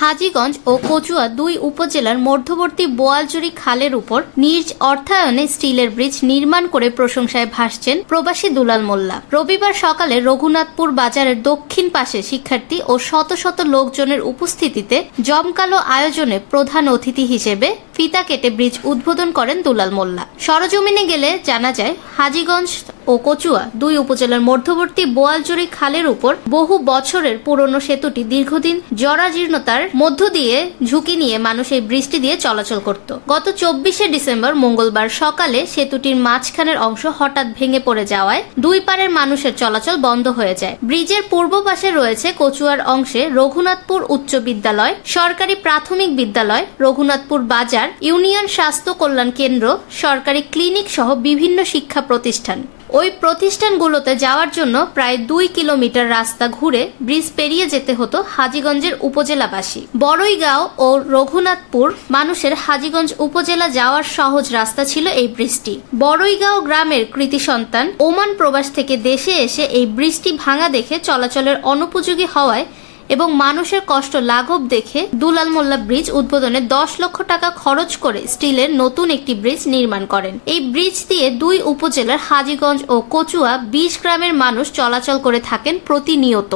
হাজীগঞ্জ ও কচুয়া দুই উপজেলার মধ্যবর্তী বোয়ালজুড়ি খালের উপর নিজ অর্থায়নে স্টিলের ব্রিজ নির্মাণ করে প্রশংসায় ভাসছেন প্রবাসী দুলাল মোল্লা। রবিবার সকালে রঘুনাথপুর বাজারের দক্ষিণ পাশে শিক্ষার্থী ও শত শত লোকজনের উপস্থিতিতে জমকালো আয়োজনে প্রধান অতিথি হিসেবে ফিতা কেটে ব্রিজ উদ্বোধন করেন দুলাল মোল্লা। সরজমিনে গেলে জানা যায়, হাজীগঞ্জ ও কচুয়া দুই উপজেলার মধ্যবর্তী বোয়ালজুড়ি খালের উপর বহু বছরের পুরনো সেতুটি দীর্ঘদিন জরাজীর্ণতার মধ্য দিয়ে ঝুঁকি নিয়ে মানুষ এই ব্রিজটি দিয়ে চলাচল করত। গত 24শে ডিসেম্বর মঙ্গলবার সকালে সেতুটির মাঝখানের অংশ হঠাৎ ভেঙে পড়ে যাওয়ায় দুই পারের মানুষের চলাচল বন্ধ হয়ে যায়। ব্রিজের পূর্ব পাশে রয়েছে কচুয়ার অংশে রঘুনাথপুর উচ্চ বিদ্যালয়, সরকারি প্রাথমিক বিদ্যালয়, রঘুনাথপুর বাজার, ইউনিয়ন স্বাস্থ্য কল্যাণ কেন্দ্র, সরকারি ক্লিনিক সহ বিভিন্ন শিক্ষা প্রতিষ্ঠান। ওই প্রতিষ্ঠানগুলোতে যাওয়ার জন্য প্রায় 2 কিলোমিটার রাস্তা ঘুরে ব্রিজ পেরিয়ে যেতে হতো হাজীগঞ্জের উপজেলাবাসী। বড়ইগাঁও ও রঘুনাথপুর মানুষের হাজীগঞ্জ উপজেলা যাওয়ার সহজ রাস্তা ছিল এই ব্রিজটি। বড়ইগাঁও গ্রামের কৃতি সন্তান ওমান প্রবাস থেকে দেশে এসে এই ব্রিজটি ভাঙা দেখে চলাচলের অনুপযোগী হওয়ায় এবং মানুষের কষ্ট লাঘব দেখে দুলাল মোল্লা ব্রিজ উদ্বোধনে 10 লক্ষ টাকা খরচ করে স্টিলের নতুন একটি ব্রিজ নির্মাণ করেন। এই ব্রিজ দিয়ে দুই উপজেলার হাজীগঞ্জ ও কচুয়া 20 গ্রামের মানুষ চলাচল করে থাকেন প্রতিনিয়ত।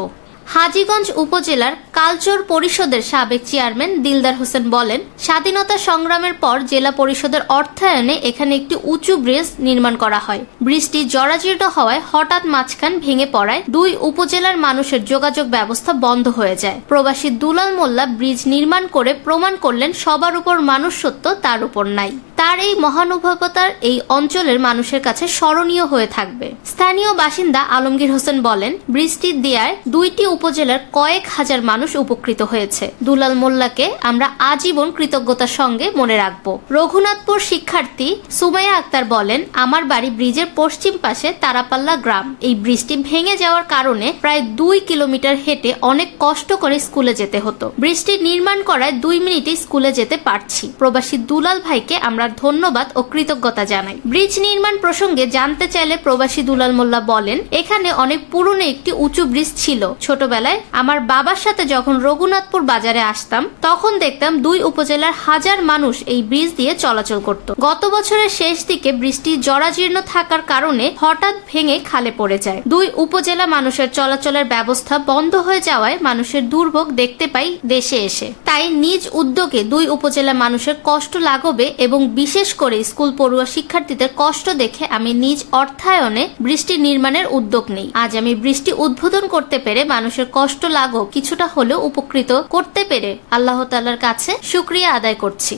হাজীগঞ্জ উপজেলার কালচর পরিষদের সাবেক চেয়ারম্যান দিলদার হোসেন বলেন, স্বাধীনতা সংগ্রামের পর জেলা পরিষদের অর্থায়নে এখানে একটি উঁচু ব্রিজ নির্মাণ করা হয়। ব্রিজটি জরাজীর্ণ হওয়ায় হঠাৎ মাঝখান ভেঙে পড়ায় দুই উপজেলার মানুষের যোগাযোগ ব্যবস্থা বন্ধ হয়ে যায়। প্রবাসী দুলাল মোল্লা ব্রিজ নির্মাণ করে প্রমাণ করলেন, সবার উপর মানুষ সত্য, তার উপর নাই। তার এই মহানুভবতার এই অঞ্চলের মানুষের কাছে স্মরণীয় হয়ে থাকবে। স্থানীয় বাসিন্দা আলমগীর হোসেন বলেন, ব্রিজটির দেয়ায় দুইটি উপজেলার কয়েক হাজার মানুষ উপকৃত হয়েছে। দুলাল মোল্লাকে আমরা আজীবন কৃতজ্ঞতার সঙ্গে মনে রাখব। রঘুনাথপুর শিক্ষার্থী সুমাইয়া আক্তার বলেন, আমার বাড়ি ব্রিজের পশ্চিম পাশে তারাপাল্লা গ্রাম। এই ব্রিজটি ভেঙে যাওয়ার কারণে প্রায় 2 কিলোমিটার হেঁটে অনেক কষ্ট করে স্কুলে যেতে হতো। ব্রিজটি নির্মাণ করায় 2 মিনিটে স্কুলে যেতে পারছি। প্রবাসী দুলাল ভাইকে আমরা ধন্যবাদ ও কৃতজ্ঞতা জানাই। ব্রিজ নির্মাণ প্রসঙ্গে জানতে চাইলে প্রবাসী দুলাল মোল্লা বলেন, এখানে অনেক পুরনো একটি উঁচু ব্রিজ ছিল। ছোটবেলায় আমার বাবার সাথে যখন রঘুনাথপুর বাজারে আসতাম, তখন দেখতাম দুই উপজেলার হাজার মানুষ এই ব্রিজ দিয়ে চলাচল করত। গত বছরের শেষ দিকে ব্রিজটি জরাজীর্ণ থাকার কারণে হঠাৎ ভেঙে খালে পড়ে যায়। দুই উপজেলা মানুষের চলাচলের ব্যবস্থা বন্ধ হয়ে যাওয়ায় মানুষের দুর্ভোগ দেখতে পাই দেশে এসে। তাই নিজ উদ্যোগে দুই উপজেলা মানুষের কষ্ট লাঘবে এবং বিশেষ করে স্কুল পড়ুয়া শিক্ষার্থীদের কষ্ট দেখে আমি নিজ অর্থায়নে ব্রিজটি নির্মাণের উদ্যোগ নেই। আজ আমি ব্রিজটি উদ্বোধন করতে পেরে মানুষের কষ্ট লাঘব কিছুটা হলেও উপকৃত করতে পেরে আল্লাহ তাআলার কাছে শুকরিয়া আদায় করছি।